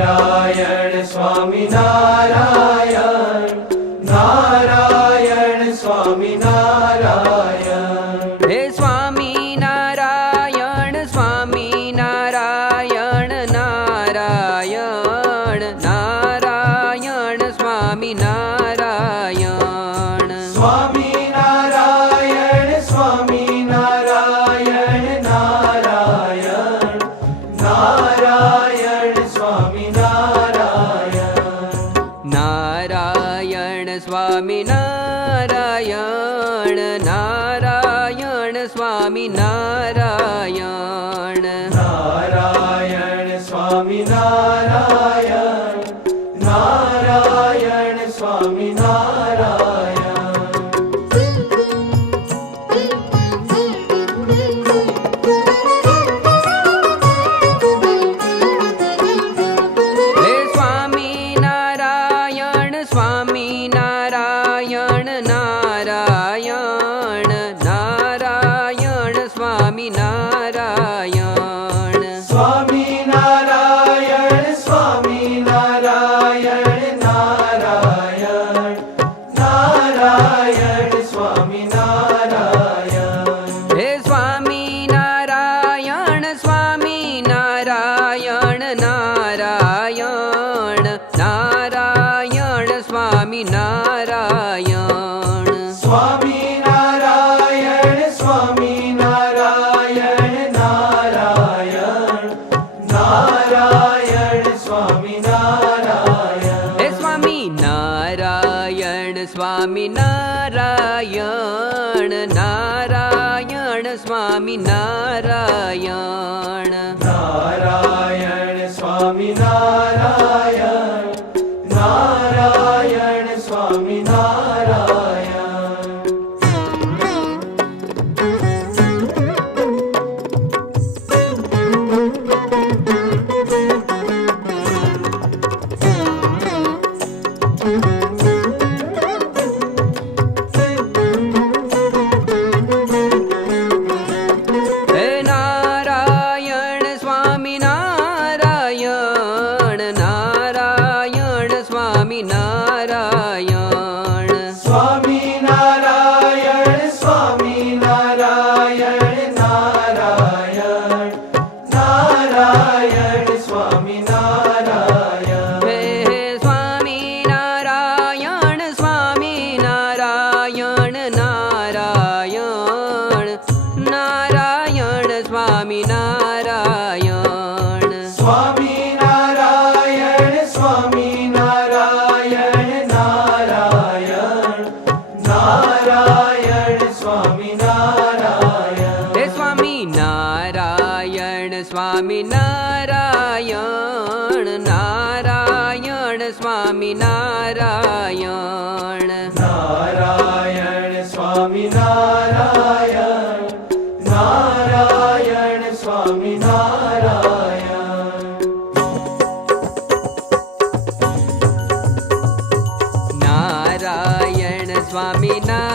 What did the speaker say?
નારાયણ સ્વામી નારાયણ, નારાયણ સ્વામી નારાયણ. હે સ્વામી નારાયણ, સ્વામી નારાયણ, નારાયણ નારાયણ સ્વામી નારાયણ. સ્વામી નારાયણ, સ્વામી નારાયણ, નારાયણ નારાયણ સ્વામી નારાયણ. નારાયણ સ્વામી નારાયણ, નારાયણ સ્વામી નારાયણ. નારાયણ સ્વામી નારાયણ, નારાયણ સ્વામી નારાયણ. હે સ્વામી નારાયણ, સ્વામી નારાયણ, નારાયણ નારાયણ સ્વામી નારાયણ. સ્વામી નારાયણ, સ્વામી નારાયણ, નારાયણ નારાયણ સ્વામી નારાયણ. હે સ્વામી નારાયણ, સ્વામી નારાયણ, નારાયણ નારાયણ સ્વામી નારાયણ. સ્વામી નારાયણ, સ્વામી નારાયણ, નારાયણ નારાયણ સ્વામી નારાયણ. હે સ્વામી નારાયણ, સ્વામી નારાયણ, નારાયણ સ્વામી નારાયણ. નારાયણ સ્વામી નારાયણ, નારાયણ સ્વામી નારાયણ. હે નારાયણ સ્વામી નારાયણ, નારાયણ સ્વામી નારાયણ. સ્વામી નારાયણ, સ્વામી નારાયણ, નારાયણ નારાયણ સ્વામી નારાયણ. હે સ્વામી નારાયણ, સ્વામી નારાયણ, નારાયણ નારાયણ સ્વામી નારાયણ. સ્વામી નારાયણ, સ્વામી નારાયણ, નારાયણ નારાયણ સ્વામી નારાયણ. હે સ્વામી નારાયણ, સ્વામી નારાયણ, નારાયણ સ્વામી નારાયણ. નારાયણ સ્વામી નારાયણ, નારાયણ સ્વામી નારાયણ. નારાયણ સ્વામી નારાયણ.